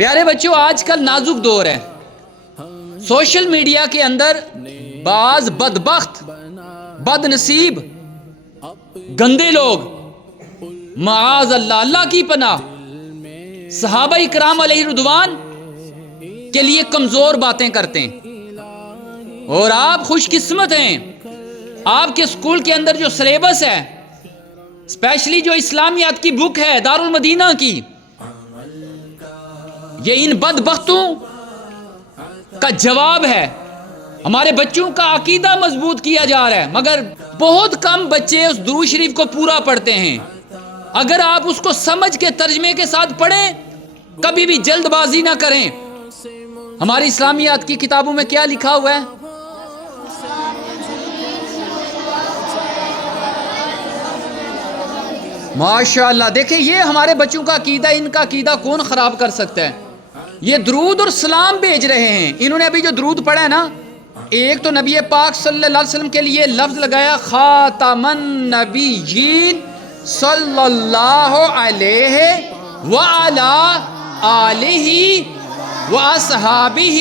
پیارے بچوں، آج کل نازک دور ہے۔ سوشل میڈیا کے اندر بعض بدبخت، بد نصیب، گندے لوگ، معاذ اللہ، اللہ کی پناہ، صحابہ اکرام علیہ رضوان کے لیے کمزور باتیں کرتے ہیں۔ اور آپ خوش قسمت ہیں، آپ کے اسکول کے اندر جو سلیبس ہے، اسپیشلی جو اسلامیات کی بک ہے دارالمدینہ کی، یہ ان بدبختوں کا جواب ہے۔ ہمارے بچوں کا عقیدہ مضبوط کیا جا رہا ہے، مگر بہت کم بچے اس درود شریف کو پورا پڑھتے ہیں۔ اگر آپ اس کو سمجھ کے ترجمے کے ساتھ پڑھیں، کبھی بھی جلد بازی نہ کریں۔ ہماری اسلامیات کی کتابوں میں کیا لکھا ہوا ہے؟ ماشاءاللہ، دیکھیں یہ ہمارے بچوں کا عقیدہ، ان کا عقیدہ کون خراب کر سکتا ہے؟ یہ درود اور سلام بھیج رہے ہیں۔ انہوں نے ابھی جو درود پڑھا ہے نا، ایک تو نبی پاک صلی اللہ علیہ وسلم کے لیے لفظ لگایا خاتم النبیین صلی اللہ علیہ وعلا آلہ واصحابہ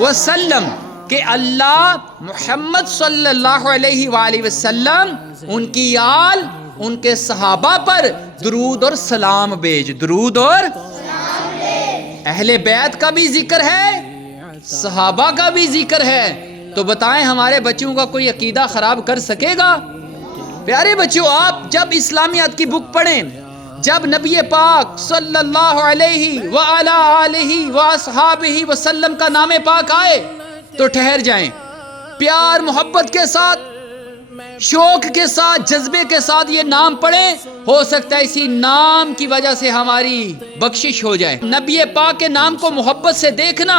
وسلم، کہ اللہ محمد صلی اللہ علیہ وآلہ وسلم، ان کی آل، ان کے صحابہ پر درود اور سلام بھیج۔ درود اور اہل بیت کا بھی ذکر ہے، صحابہ کا بھی ذکر ہے، تو بتائیں ہمارے بچوں کا کوئی عقیدہ خراب کر سکے گا؟ پیارے بچوں، آپ جب اسلامیات کی بک پڑھیں، جب نبی پاک صلی اللہ علیہ وآلہ آلہ واصحابہ وسلم کا نام پاک آئے تو ٹھہر جائیں، پیار محبت کے ساتھ، شوق کے ساتھ، جذبے کے ساتھ یہ نام پڑھیں۔ ہو سکتا ہے اسی نام کی وجہ سے ہماری بخشش ہو جائے۔ نبی پاک کے نام کو محبت سے دیکھنا،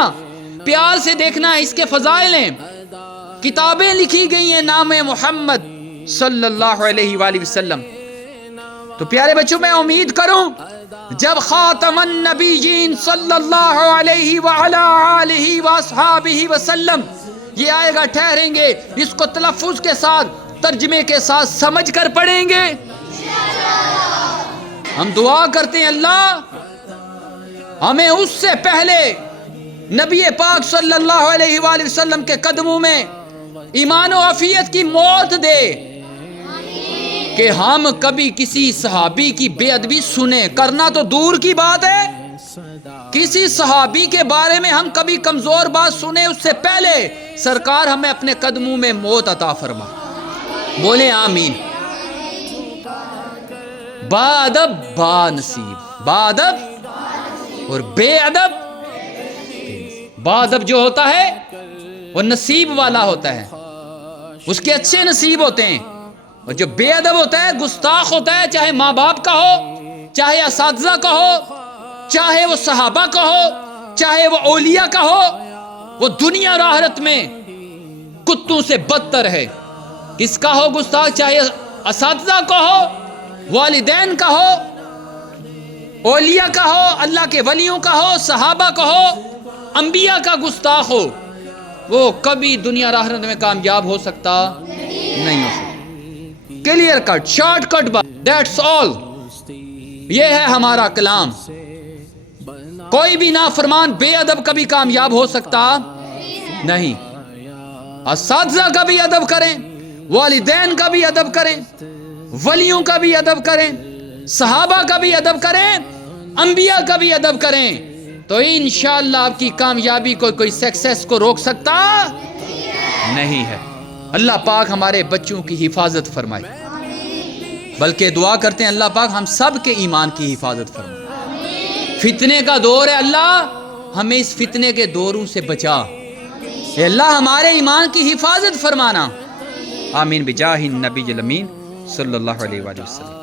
پیار سے دیکھنا، اس کے فضائل ہیں۔ کتابیں لکھی گئی ہیں نام محمد صلی اللہ علیہ وآلہ وسلم۔ تو پیارے بچوں، میں امید کروں جب خاتم النبیین صلی اللہ علیہ وآلہ آلہ واصحابہ وسلم یہ آئے گا، ٹھہریں گے، اس کو تلفظ کے ساتھ، ترجمے کے ساتھ سمجھ کر پڑھیں گے۔ ہم دعا کرتے ہیں اللہ ہمیں اس سے پہلے نبی پاک صلی اللہ علیہ وآلہ وسلم کے قدموں میں ایمان و عافیت کی موت دے، کہ ہم کبھی کسی صحابی کی بے ادبی سنیں، کرنا تو دور کی بات ہے، کسی صحابی کے بارے میں ہم کبھی کمزور بات سنیں، اس سے پہلے سرکار ہمیں اپنے قدموں میں موت عطا فرما۔ بولیں آمین۔ با ادب با نصیب، با ادب اور بے ادب۔ با ادب جو ہوتا ہے وہ نصیب والا ہوتا ہے، اس کے اچھے نصیب ہوتے ہیں، اور جو بے ادب ہوتا ہے گستاخ ہوتا ہے، چاہے ماں باپ کا ہو، چاہے اساتذہ کا ہو، چاہے وہ صحابہ کا ہو، چاہے وہ اولیاء کا ہو، وہ دنیا اور آخرت میں کتوں سے بدتر ہے۔ کس کا ہو گستاخ؟ چاہے اساتذہ کا ہو، والدین کا ہو، اولیاء کا ہو، اللہ کے ولیوں کا ہو، صحابہ کا ہو، انبیاء کا گستاخ ہو، وہ کبھی دنیا اور آخرت میں کامیاب ہو سکتا نہیں ہو سکتا۔ کلیئر کٹ، شارٹ کٹ بات، دیٹس آل۔ یہ ہے ہمارا کلام۔ کوئی بھی نافرمان بے ادب کبھی کامیاب ہو سکتا نہیں۔ اساتذہ کا بھی ادب کریں، والدین کا بھی ادب کریں، ولیوں کا بھی ادب کریں، صحابہ کا بھی ادب کریں، انبیاء کا بھی ادب کریں، تو انشاءاللہ آپ کی کامیابی کو کوئی سکسیس کو روک سکتا نہیں ہے۔ اللہ پاک ہمارے بچوں کی حفاظت فرمائے، بلکہ دعا کرتے ہیں اللہ پاک ہم سب کے ایمان کی حفاظت فرمائے۔ فتنے کا دور ہے، اللہ ہمیں اس فتنے کے دوروں سے بچا۔ اے اللہ ہمارے ایمان کی حفاظت فرمانا۔ آمین بجاہ النبی الامین صلی اللہ علیہ وآلہ وسلم۔